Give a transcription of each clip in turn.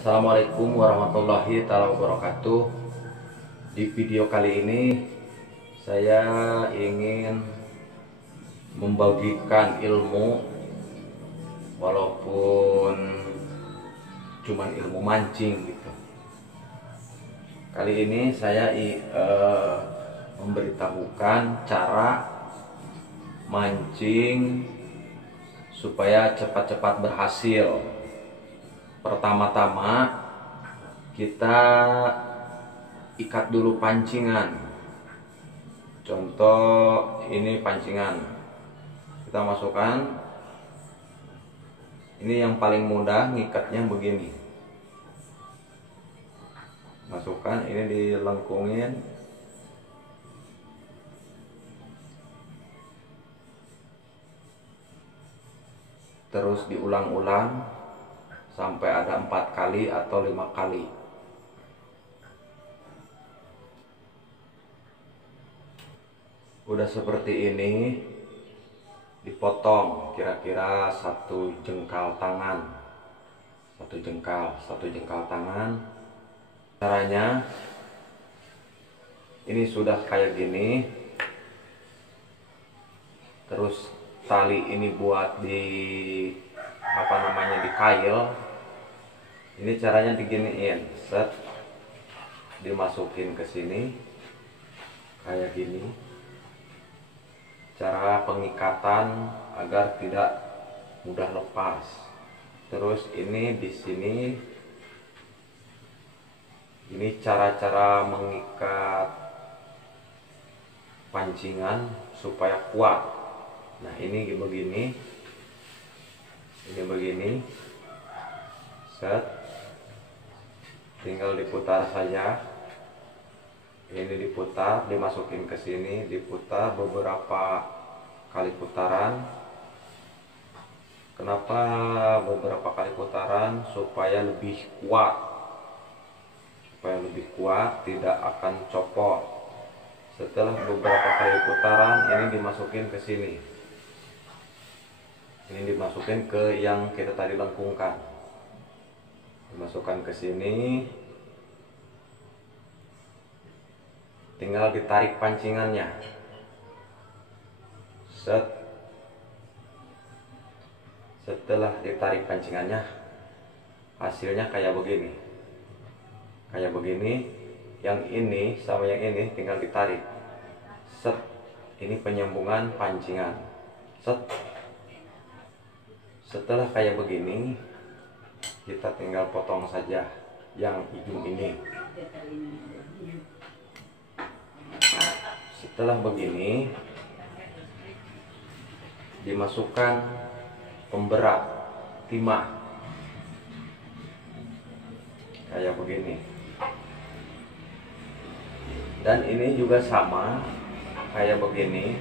Assalamualaikum warahmatullahi wabarakatuh. Di video kali ini saya ingin membagikan ilmu, walaupun cuman ilmu mancing gitu. Kali ini saya memberitahukan cara mancing supaya cepat-cepat berhasil. Pertama-tama kita ikat dulu pancingan. Contoh ini pancingan, kita masukkan. Ini yang paling mudah ngikatnya begini. Masukkan, ini dilengkungin. Terus diulang-ulang sampai ada 4 kali atau 5 kali. Udah seperti ini, dipotong kira-kira 1 jengkal tangan, 1 jengkal tangan. Caranya ini sudah kayak gini. Terus tali ini buat di di kail. Ini caranya diginiin, set, dimasukin ke sini kayak gini. Cara pengikatan agar tidak mudah lepas. Terus ini di sini, ini cara-cara mengikat pancingan supaya kuat. Nah, ini begini. Ini begini, set, tinggal diputar saja. Ini diputar, dimasukin ke sini, diputar beberapa kali putaran. Kenapa beberapa kali putaran? Supaya lebih kuat, tidak akan copot. Setelah beberapa kali putaran, ini dimasukin ke sini. Ini dimasukin ke yang kita tadi lengkungkan. Dimasukkan ke sini. Tinggal ditarik pancingannya. Set. Setelah ditarik pancingannya, hasilnya kayak begini. Kayak begini. Yang ini sama yang ini tinggal ditarik. Set. Ini penyambungan pancingan. Set. Setelah kayak begini, kita tinggal potong saja yang ujung ini. Setelah begini, dimasukkan pemberat timah kayak begini. Dan ini juga sama kayak begini.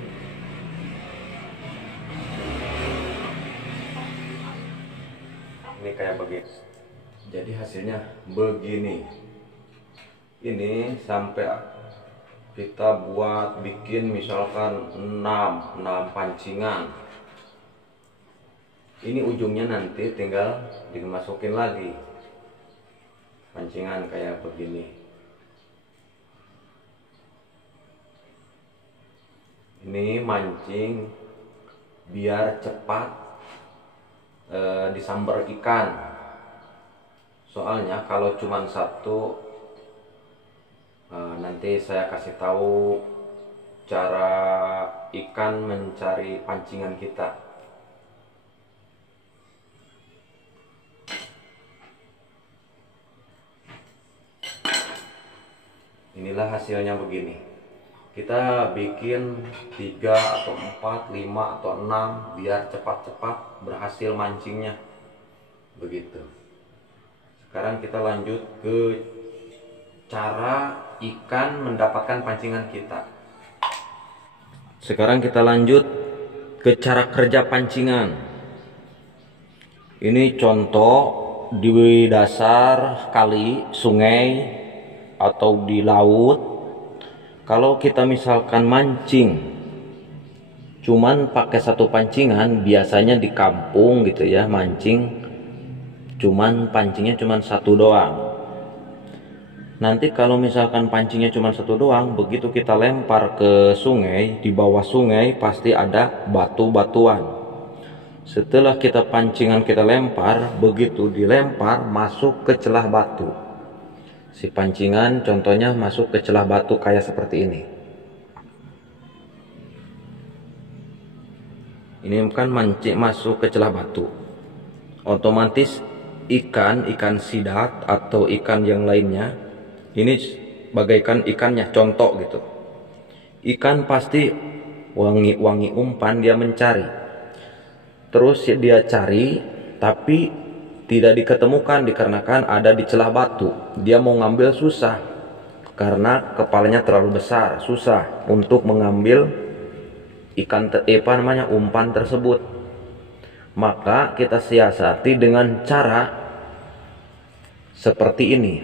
Ini kayak begini. Jadi hasilnya begini. Ini sampai kita bikin misalkan 6 pancingan. Ini ujungnya nanti tinggal dimasukin lagi pancingan kayak begini. Ini mancing biar cepat disambar ikan. Soalnya kalau cuma 1, nanti saya kasih tahu cara ikan mencari pancingan kita. Inilah hasilnya begini. Kita bikin 3 atau 4, 5 atau 6 biar cepat-cepat berhasil mancingnya. Begitu. Sekarang kita lanjut ke cara ikan mendapatkan pancingan kita. Sekarang kita lanjut ke cara kerja pancingan. Ini contoh di dasar kali, sungai, atau di laut. Kalau kita misalkan mancing cuman pakai 1 pancingan, biasanya di kampung gitu ya, mancing cuman pancingnya cuman satu doang. Nanti kalau misalkan pancingnya cuma satu doang, begitu kita lempar ke sungai, di bawah sungai pasti ada batu-batuan. Setelah pancingan kita lempar, begitu dilempar masuk ke celah batu. Si pancingan contohnya masuk ke celah batu kayak seperti ini. Ini kan mancing masuk ke celah batu. Otomatis ikan sidat atau ikan yang lainnya, ini bagaikan ikannya, contoh gitu. Ikan pasti wangi umpan dia mencari. Terus dia cari tapi tidak diketemukan dikarenakan ada di celah batu. Dia mau ngambil susah karena kepalanya terlalu besar, susah untuk mengambil umpan tersebut. Maka kita siasati dengan cara seperti ini.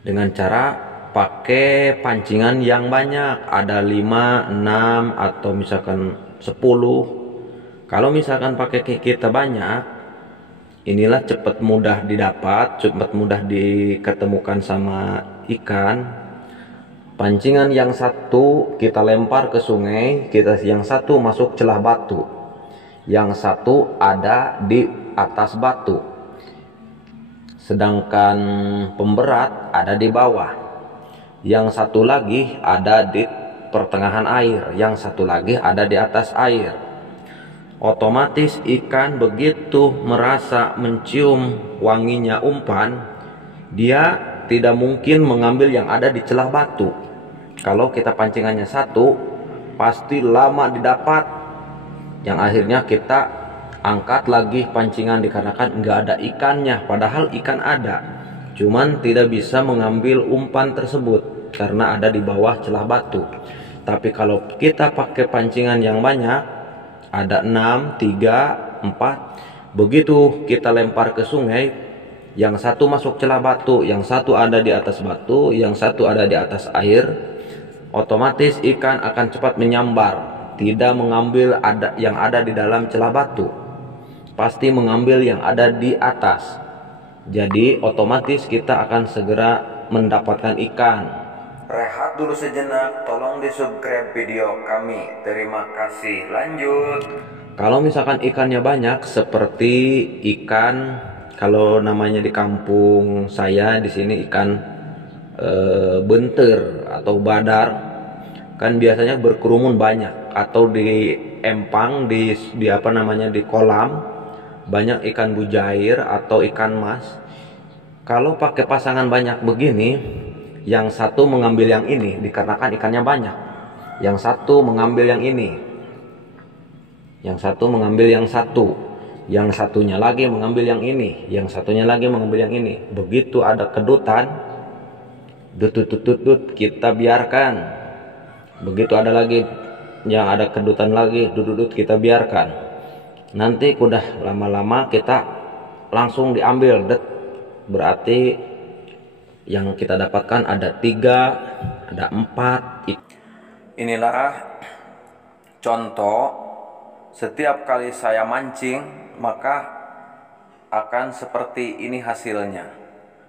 Dengan cara pakai pancingan yang banyak, ada 5, 6 atau misalkan 10. Kalau misalkan pakai kita banyak, inilah cepat mudah didapat, cepat mudah diketemukan sama ikan. Pancingan yang satu kita lempar ke sungai, yang satu masuk celah batu, yang satu ada di atas batu. Sedangkan pemberat ada di bawah. Yang satu lagi ada di pertengahan air, yang satu lagi ada di atas air. Otomatis ikan begitu merasa mencium wanginya umpan, dia tidak mungkin mengambil yang ada di celah batu. Kalau kita pancingannya satu, pasti lama didapat. Yang akhirnya kita angkat lagi pancingan dikarenakan nggak ada ikannya, padahal ikan ada, cuman tidak bisa mengambil umpan tersebut karena ada di bawah celah batu. Tapi kalau kita pakai pancingan yang banyak, ada 6, 3, 4, begitu kita lempar ke sungai, yang satu masuk celah batu, yang satu ada di atas batu, yang satu ada di atas air, otomatis ikan akan cepat menyambar, tidak mengambil yang ada di dalam celah batu, pasti mengambil yang ada di atas. Jadi otomatis kita akan segera mendapatkan ikan. Rehat dulu sejenak, tolong di subscribe video kami. Terima kasih. Lanjut. Kalau misalkan ikannya banyak, seperti ikan, kalau namanya di kampung saya di sini ikan benter atau badar, kan biasanya berkerumun banyak, atau di empang di kolam banyak ikan bujair atau ikan mas. Kalau pakai pasangan banyak begini, yang satu mengambil yang ini dikarenakan ikannya banyak, yang satu mengambil yang ini, yang satu mengambil yang satu, yang satunya lagi mengambil yang ini, yang satunya lagi mengambil yang ini. Begitu ada kedutan, dut, kita biarkan. Begitu ada lagi yang ada kedutan lagi, dut, kita biarkan. Nanti udah lama-lama kita langsung diambil, berarti yang kita dapatkan ada 3, ada 4. Inilah contoh, setiap kali saya mancing maka akan seperti ini hasilnya.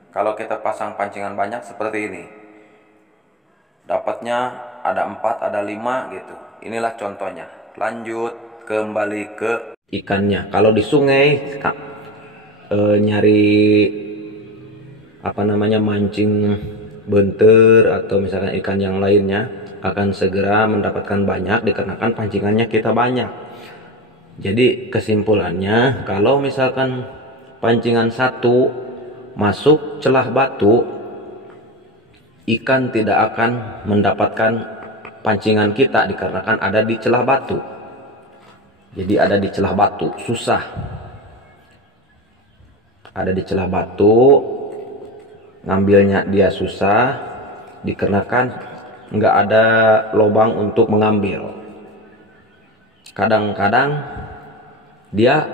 Kalau kita pasang pancingan banyak seperti ini, dapatnya ada 4, ada 5 gitu. Inilah contohnya. Lanjut kembali ke ikannya. Kalau di sungai nyari mancing benter atau misalkan ikan yang lainnya, akan segera mendapatkan banyak dikarenakan pancingannya kita banyak. Jadi kesimpulannya, kalau misalkan pancingan satu masuk celah batu, ikan tidak akan mendapatkan pancingan kita dikarenakan ada di celah batu. Jadi ada di celah batu, susah. Ada di celah batu, ngambilnya dia susah dikarenakan nggak ada lubang untuk mengambil. Kadang-kadang dia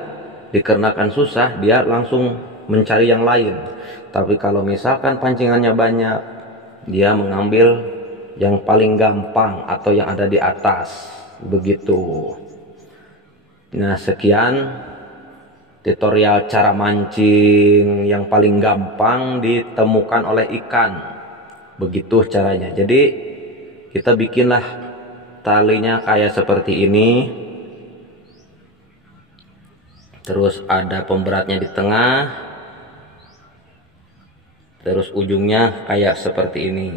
dikarenakan susah, dia langsung mencari yang lain. Tapi kalau misalkan pancingannya banyak, dia mengambil yang paling gampang atau yang ada di atas, begitu. Nah, sekian tutorial cara mancing yang paling gampang ditemukan oleh ikan. Begitu caranya. Jadi kita bikinlah talinya kayak seperti ini. Terus ada pemberatnya di tengah. Terus ujungnya kayak seperti ini.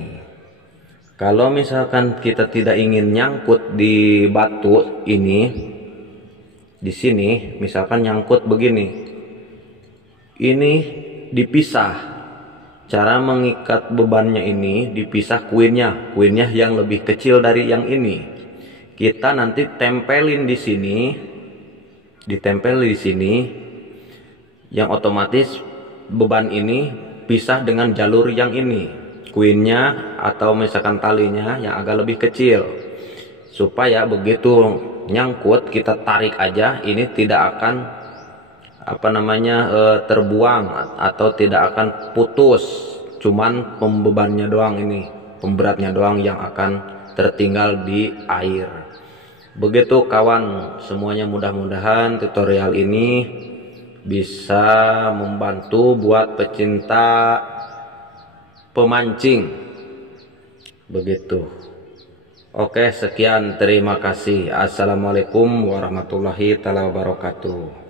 Kalau misalkan kita tidak ingin nyangkut di batu ini, di sini misalkan nyangkut begini, ini dipisah. Cara mengikat bebannya ini dipisah kuinnya yang lebih kecil dari yang ini. Kita nanti tempelin di sini, ditempel di sini, yang otomatis beban ini pisah dengan jalur yang ini. Kuinnya atau misalkan talinya yang agak lebih kecil, supaya begitu nyangkut kita tarik aja, ini tidak akan terbuang atau tidak akan putus, cuman pembebannya doang, ini pemberatnya doang yang akan tertinggal di air. Begitu kawan semuanya, mudah-mudahan tutorial ini bisa membantu buat pecinta pemancing. Begitu. Oke, sekian, terima kasih. Assalamualaikum warahmatullahi wabarakatuh.